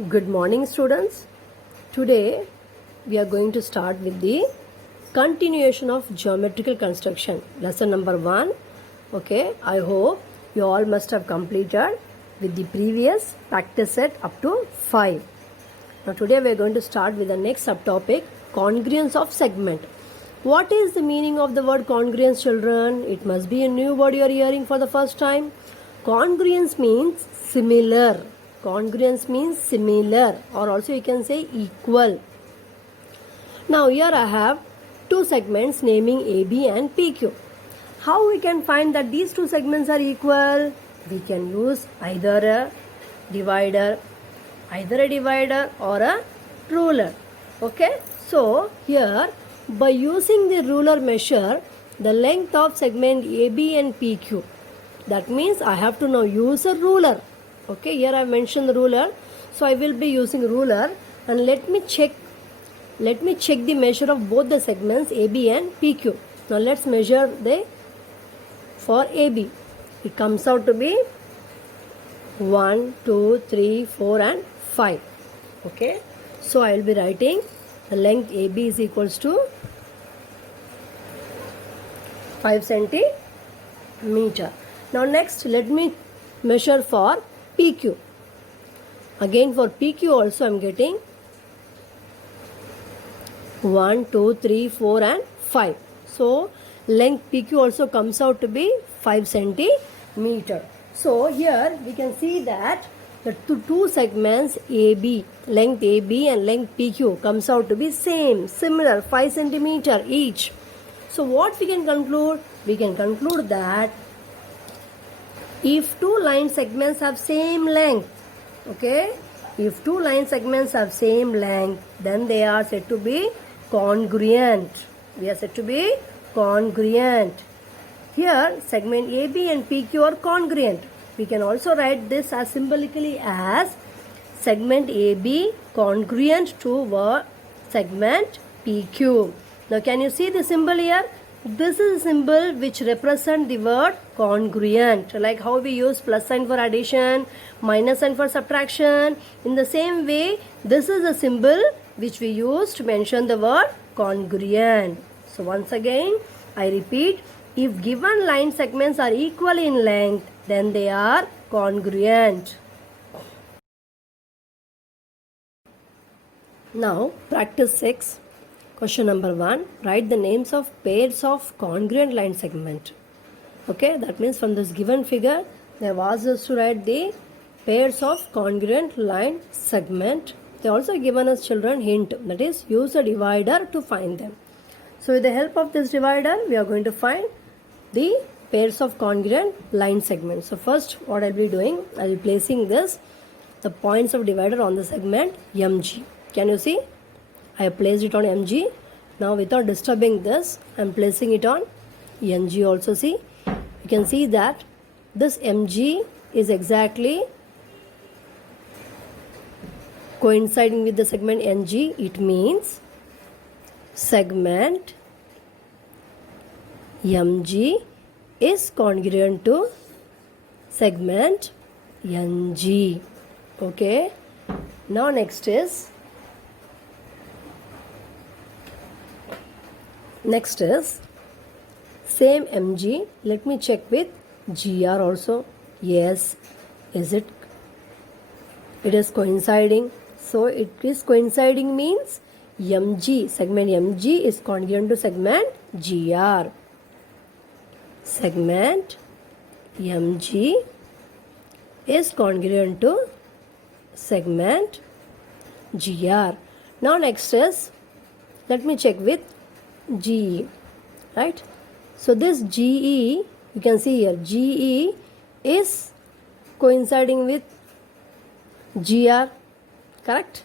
Good morning, students. Today we are going to start with the continuation of geometrical construction, lesson number 1. Okay, I hope you all must have completed with the previous practice set up to 5. Now today we are going to start with the next subtopic, congruence of segment. What is the meaning of the word congruence, children? It must be a new word you are hearing for the first time. Congruence means similar. Congruence means similar, or also you can say equal. Now here I have two segments naming AB and PQ. How we can find that these two segments are equal? We can use either a divider or a ruler. Okay, so here by using the ruler measure the length of segment AB and PQ. That means I have to now use a ruler. Okay, here I have mentioned the ruler, so I will be using ruler, and let me check the measure of both the segments AB and PQ. Now let's measure for AB. It comes out to be 1, 2, 3, 4 and 5. Okay, so I will be writing the length AB is equals to 5 centimeter. Now next let me measure for PQ. Again for PQ also I am getting 1, 2, 3, 4 and 5. So length PQ also comes out to be 5 centimeter. So here we can see that the two segments AB, length AB and length PQ comes out to be similar 5 centimeter each. So what we can conclude? We can conclude that if two line segments have same length, okay, if two line segments have same length, then they are said to be congruent. They are said to be congruent. Here segment AB and PQ are congruent. We can also write this as symbolically as segment AB congruent to segment PQ. Now can you see the symbol here? This is a symbol which represents the word congruent. Like how we use plus sign for addition, minus sign for subtraction. In the same way, this is a symbol which we use to mention the word congruent. So once again, I repeat, if given line segments are equal in length, then they are congruent. Now, practice 6. Question number 1. Write the names of pairs of congruent line segment. Okay, that means from this given figure, they have asked us to write the pairs of congruent line segment. They also given us children hint, that is use a divider to find them. So with the help of this divider, we are going to find the pairs of congruent line segments. So first what I will be doing, I will be placing the points of divider on the segment MG. Can you see? I have placed it on MG. Now without disturbing this, I am placing it on NG also. See, you can see that this MG is exactly coinciding with the segment NG. It means segment MG is congruent to segment NG. Okay. Now next is same MG. Let me check with GR also. Yes, it is coinciding. So it is coinciding means MG, segment MG is congruent to segment GR. Segment MG is congruent to segment GR. Now next is, let me check with GE, right? So this GE, you can see here, GE is coinciding with GR, correct?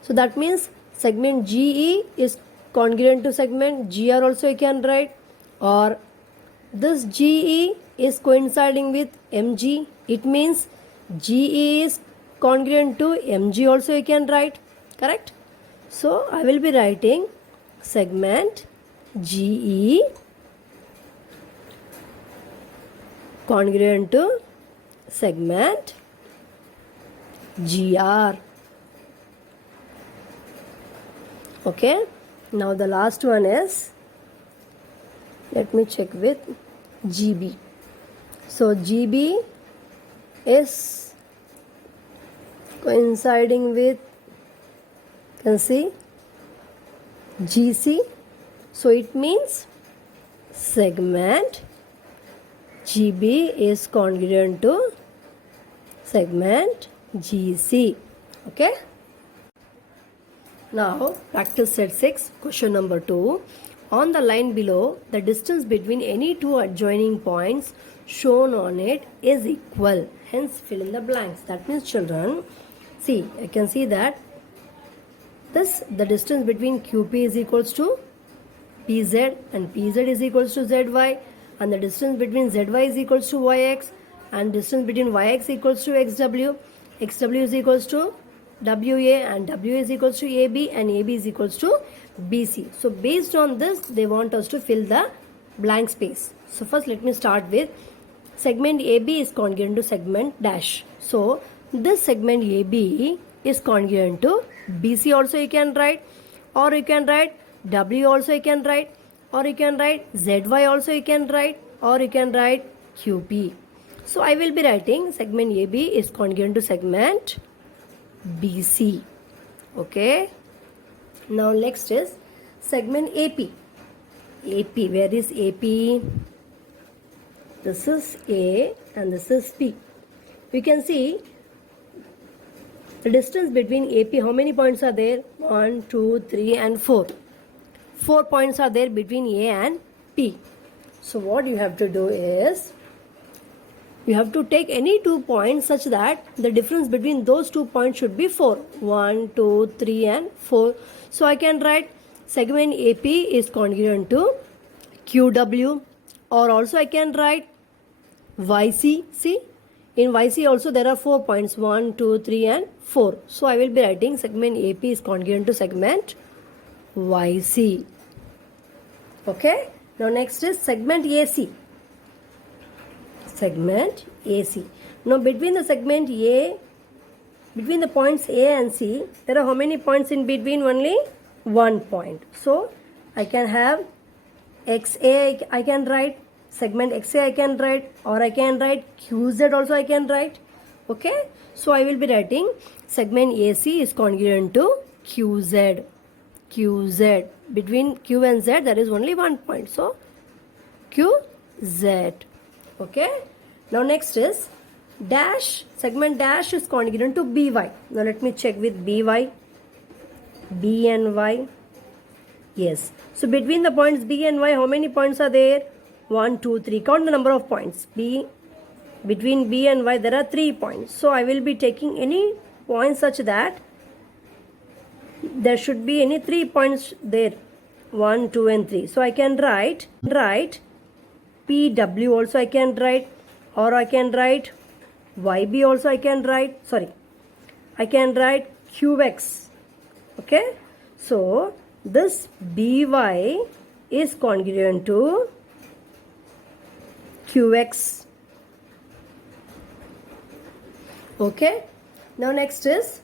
So that means segment GE is congruent to segment GR also you can write, or this GE is coinciding with MG. It means GE is congruent to MG also you can write, correct? So I will be writing segment GE congruent to segment GR. Okay, now the last one is, let me check with GB. So GB is coinciding with, you can see, GC. So it means segment GB is congruent to segment GC. Okay. Now practice set 6, question number 2. On the line below, the distance between any two adjoining points shown on it is equal. Hence fill in the blanks. That means children, see, I can see that the distance between QP is equals to PZ and PZ is equals to ZY, and the distance between ZY is equals to YX, and distance between YX equals to XW. XW is equals to WA, and WA is equals to AB, and AB is equals to BC. So based on this, they want us to fill the blank space. So first let me start with segment AB is congruent to segment dash. So this segment AB is congruent to BC also you can write, or you can write W also you can write, or you can write ZY also you can write, or you can write QP. So I will be writing segment AB is congruent to segment BC. Okay. Now next is segment AP. AP, where is AP? This is A and this is P. You can see the distance between AP, how many points are there? 1, 2, 3 and 4. 4 points are there between A and P. So what you have to do is, you have to take any 2 points such that the difference between those 2 points should be 4. 1, 2, 3 and 4. So I can write segment AP is congruent to QW, or also I can write YC. See, in YC also there are 4 points, 1, 2, 3 and 4. So I will be writing segment AP is congruent to segment YC. Okay. Now next is segment AC. Segment AC. Now between the segment A, between the points A and C, there are how many points in between? Only 1 point. So I can have XA, I can write segment XA I can write, or I can write QZ also I can write. Okay. So I will be writing segment AC is congruent to QZ. QZ. Between Q and Z there is only 1 point. So QZ. Okay. Now next is dash. Segment dash is congruent to BY. Now let me check with BY. B and Y. Yes. So between the points B and Y, how many points are there? 1, 2, 3. Count the number of points. Between B and Y there are 3 points. So I will be taking any point such that there should be any 3 points there. 1, 2 and 3. So I can write PW also I can write, or I can write YB also I can write. Sorry. I can write QX. Okay. So this BY is congruent to QX. Okay. Now next is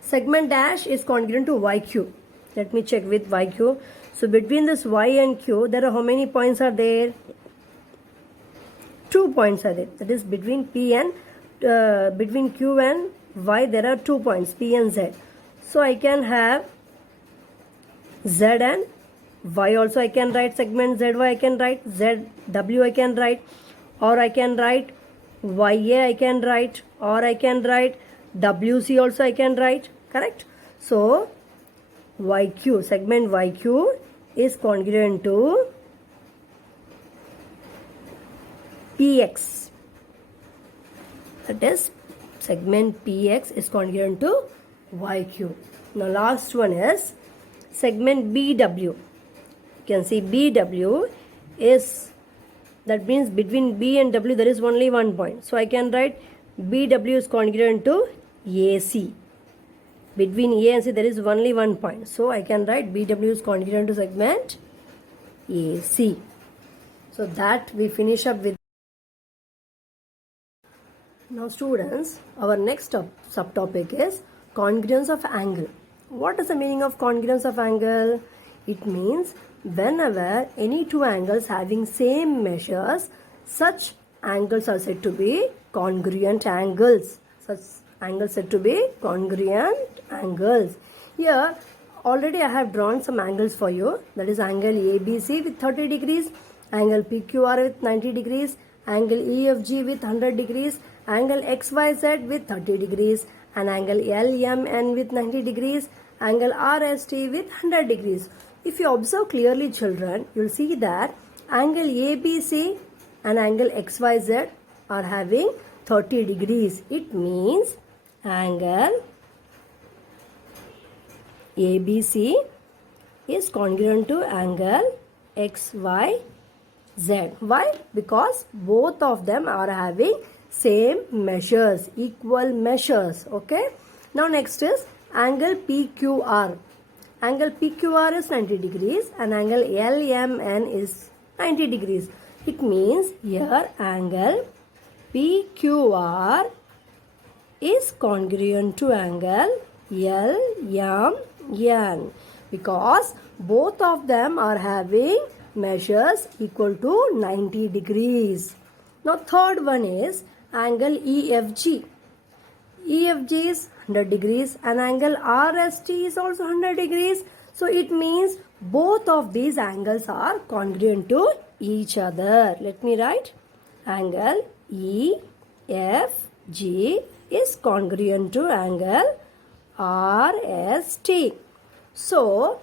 segment dash is congruent to YQ. Let me check with YQ. So between this Y and Q, there are how many points are there? 2 points are there. That is between P and between Q and Y there are 2 points, P and Z. So I can have Z and Y also I can write segment ZY I can write, ZW I can write, or I can write YA I can write, or I can write WC also I can write. Correct? So YQ, segment YQ is congruent to PX. That is segment PX is congruent to YQ. Now last one is segment BW. You can see BW is, that means between B and W there is only 1 point. So I can write BW is congruent to AC. Between A and C there is only 1 point. So I can write BW is congruent to segment AC. So that we finish up with. Now students, our next subtopic is congruence of angle. What is the meaning of congruence of angle? It means whenever any two angles having same measures, such angles are said to be congruent angles. Such angles said to be congruent angles. Here already I have drawn some angles for you. That is angle ABC with 30 degrees, angle PQR with 90 degrees, angle EFG with 100 degrees, angle XYZ with 30 degrees, and angle LMN with 90 degrees, angle RST with 100 degrees. If you observe clearly, children, you will see that angle ABC and angle XYZ are having 30 degrees. It means angle ABC is congruent to angle XYZ. Why? Because both of them are having same measures, equal measures. Okay. Now next is angle PQR. Angle PQR is 90 degrees and angle LMN is 90 degrees. It means here angle PQR is congruent to angle LMN because both of them are having measures equal to 90 degrees. Now third one is angle EFG. EFG is 100 degrees and angle RST is also 100 degrees. So it means both of these angles are congruent to each other. Let me write. Angle EFG is congruent to angle RST. So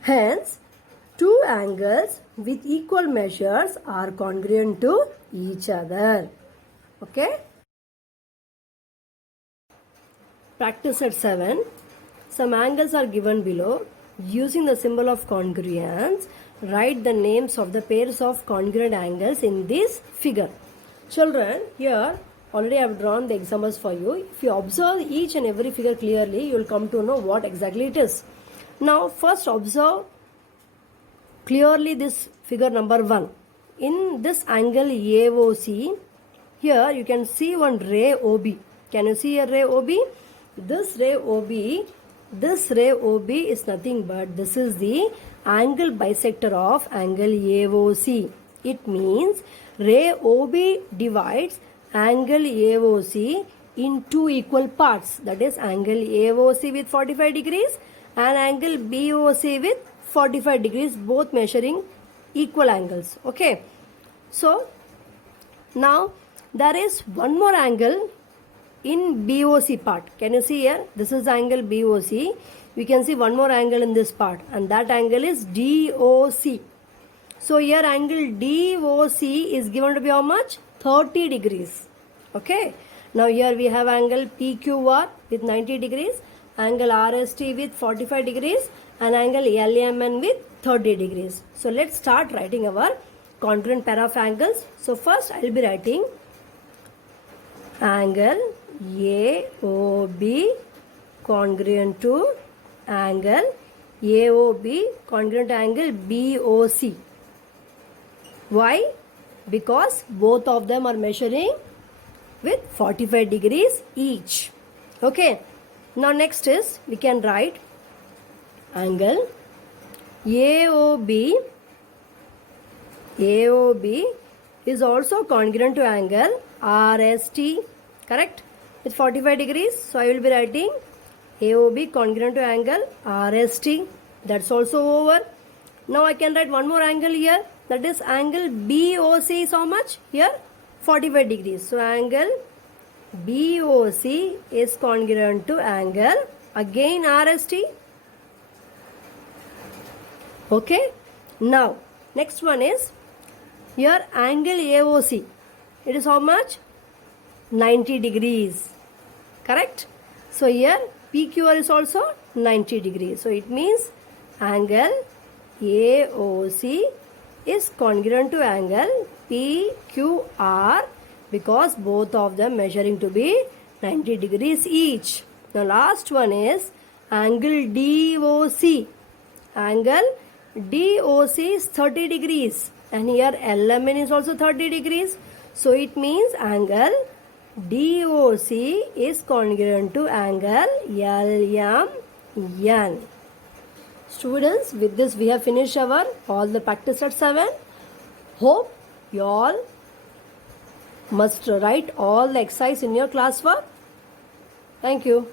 hence two angles with equal measures are congruent to each other. Okay. Practice at 7. Some angles are given below. Using the symbol of congruence, write the names of the pairs of congruent angles in this figure. Children, here already I have drawn the examples for you. If you observe each and every figure clearly, you will come to know what exactly it is. Now first observe clearly this figure number 1. In this angle AOC, here you can see one ray OB. Can you see a ray OB? This ray OB is nothing but this is the angle bisector of angle AOC. It means ray OB divides angle AOC in two equal parts. That is angle AOC with 45 degrees and angle BOC with 45 degrees, both measuring equal angles. Okay. So now there is one more angle in BOC part. Can you see here? This is angle BOC. We can see one more angle in this part and that angle is DOC. So here angle DOC is given to be how much? 30 degrees. Okay. Now here we have angle PQR with 90 degrees, angle RST with 45 degrees and angle LMN with 30 degrees. So let's start writing our congruent pair of angles. So first I will be writing angle AOB congruent to angle AOB congruent to angle BOC. Why? Because both of them are measuring with 45 degrees each. Okay. Now next is we can write angle AOB is also congruent to angle RST, correct, with 45 degrees. So I will be writing AOB congruent to angle RST. That's also over. Now I can write one more angle here. That is angle BOC is how much? Here 45 degrees. So angle BOC is congruent to angle again RST. Okay. Now next one is here angle AOC. It is how much? 90 degrees. Correct. So here PQR is also 90 degrees. So it means angle AOC is congruent to angle PQR because both of them measuring to be 90 degrees each. The last one is angle DOC. Angle DOC is 30 degrees and here LMN is also 30 degrees. So it means angle DOC is congruent to angle LMN. Students, with this we have finished our all the practice at 7. Hope you all must write all the exercise in your classwork. Thank you.